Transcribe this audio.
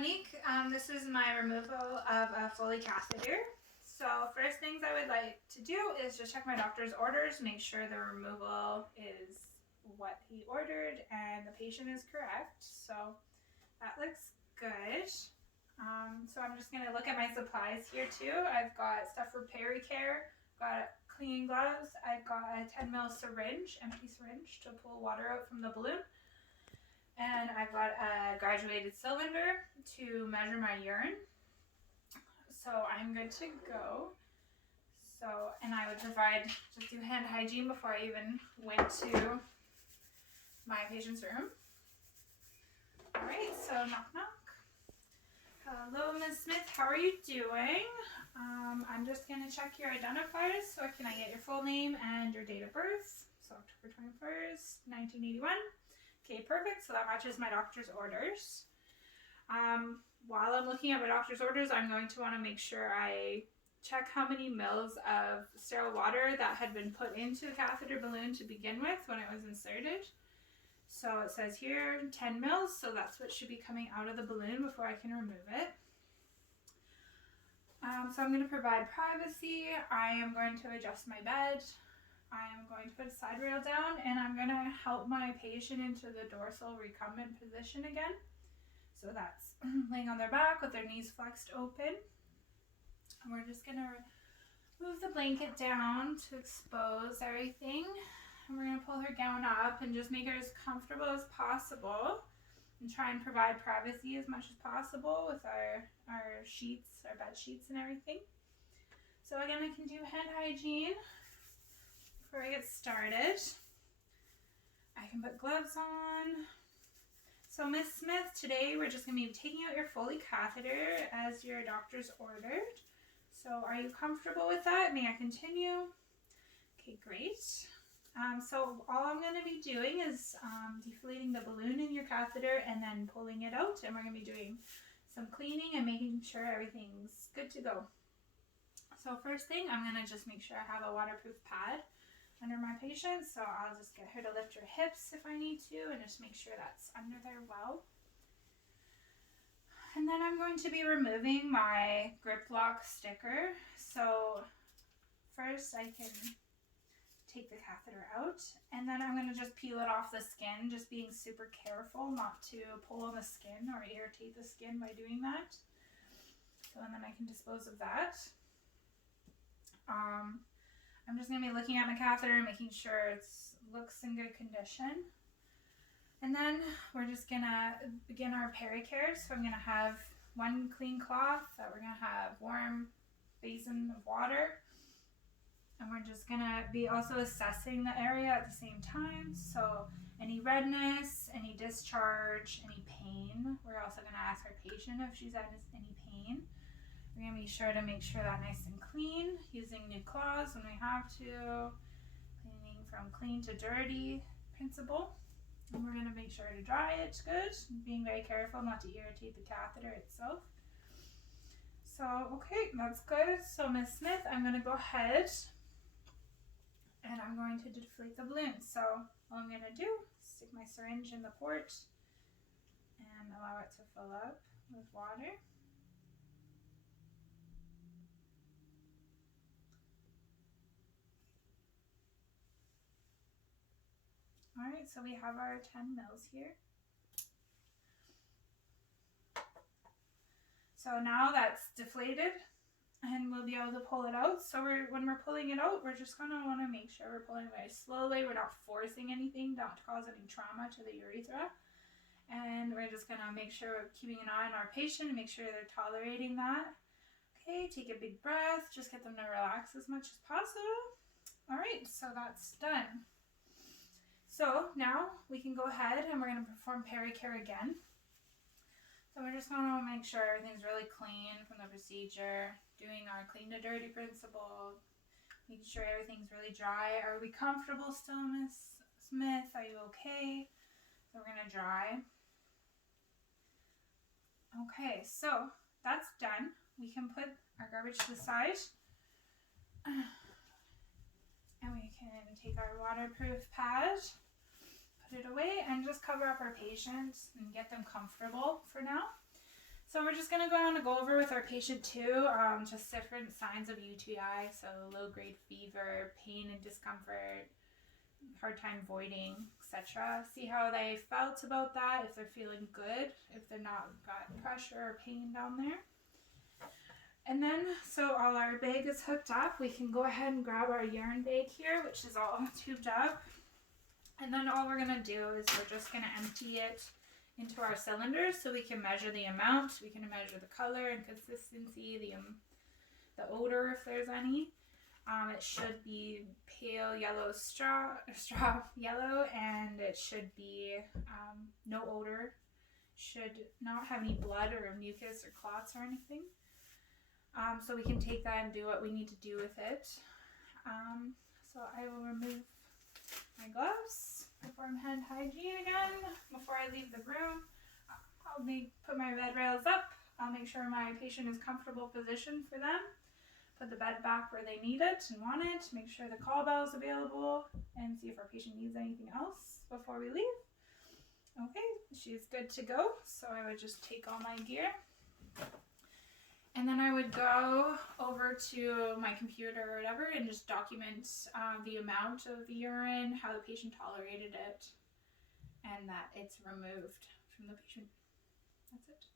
Monique. This is my removal of a foley catheter. So first things I would like to do is just check my doctor's orders, make sure the removal is what he ordered and the patient is correct. So that looks good. So I'm just going to look at my supplies here too. I've got stuff for peri-care, got cleaning gloves, I've got a 10 ml syringe, empty syringe to pull water out from the balloon. And I've got a graduated cylinder to measure my urine. So I'm good to go. So, and I would just do hand hygiene before I even went to my patient's room. All right, so knock knock. Hello, Ms. Smith, how are you doing? I'm just gonna check your identifiers. So can I get your full name and your date of birth? So October 21st, 1981. Okay, perfect. So that matches my doctor's orders. While I'm looking at my doctor's orders, I'm going to want to make sure I check how many mils of sterile water that had been put into the catheter balloon to begin with when it was inserted. So it says here 10 mils, so that's what should be coming out of the balloon before I can remove it. So I'm going to provide privacy. I am going to adjust my bed. I am going to put a side rail down and I'm going to help my patient into the dorsal recumbent position again. So that's laying on their back with their knees flexed open. And we're just going to move the blanket down to expose everything. And we're going to pull her gown up and just make her as comfortable as possible and try and provide privacy as much as possible with our sheets, our bed sheets and everything. So again, I can do hand hygiene. Before I get started, I can put gloves on. So Ms. Smith, today we're just going to be taking out your foley catheter as your doctor's ordered. So are you comfortable with that? May I continue? Okay, great. So all I'm going to be doing is deflating the balloon in your catheter and then pulling it out. And we're going to be doing some cleaning and making sure everything's good to go. So first thing, I'm going to just make sure I have a waterproof pad under my patient, so I'll just get her to lift her hips if I need to and just make sure that's under there well. And then I'm going to be removing my grip lock sticker. So first I can take the catheter out and then I'm going to just peel it off the skin, just being super careful not to pull on the skin or irritate the skin by doing that. So and then I can dispose of that. I'm just going to be looking at my catheter, making sure it looks in good condition. And then we're just going to begin our peri-care. So I'm going to have one clean cloth that we're going to have warm basin of water. And we're just going to be also assessing the area at the same time. So any redness, any discharge, any pain. We're also going to ask our patient if she's had any pain. We're going to be sure to make sure that nice and clean, using new cloths when we have to, cleaning from clean to dirty principle. And we're going to make sure to dry it good, being very careful not to irritate the catheter itself. So, okay, that's good. So, Ms. Smith, I'm going to go ahead and I'm going to deflate the balloon. So, all I'm going to do is stick my syringe in the port and allow it to fill up with water. All right, so we have our 10 mils here. So now that's deflated and we'll be able to pull it out. So when we're pulling it out, we're just gonna wanna make sure we're pulling very slowly. We're not forcing anything, not to cause any trauma to the urethra. And we're just gonna make sure we're keeping an eye on our patient and make sure they're tolerating that. Okay, take a big breath, just get them to relax as much as possible. All right, so that's done. So now we can go ahead and we're going to perform peri-care again. So we're just going to make sure everything's really clean from the procedure, doing our clean to dirty principle, making sure everything's really dry. Are we comfortable still, Miss Smith? Are you okay? So we're going to dry. Okay, so that's done. We can put our garbage to the side. And we can take our waterproof pad, put it away, and just cover up our patient and get them comfortable for now. So we're just going to go over with our patient too, just different signs of UTI, so low-grade fever, pain and discomfort, hard time voiding, etc. See how they felt about that, if they're feeling good, if they're not got pressure or pain down there. And then, so all our bag is hooked up, we can go ahead and grab our urine bag here, which is all tubed up. And then all we're going to do is we're just going to empty it into our cylinders so we can measure the amount, we can measure the color and consistency, the odor if there's any. It should be pale yellow straw yellow, and it should be no odor, should not have any blood or mucus or clots or anything. So we can take that and do what we need to do with it. So I will remove my gloves, perform hand hygiene again before I leave the room. I'll put my bed rails up. I'll make sure my patient is comfortable position for them. Put the bed back where they need it and want it. Make sure the call bell is available and see if our patient needs anything else before we leave. Okay, she's good to go. So I would just take all my gear. And then I would go over to my computer or whatever and just document the amount of the urine, how the patient tolerated it, and that it's removed from the patient. That's it.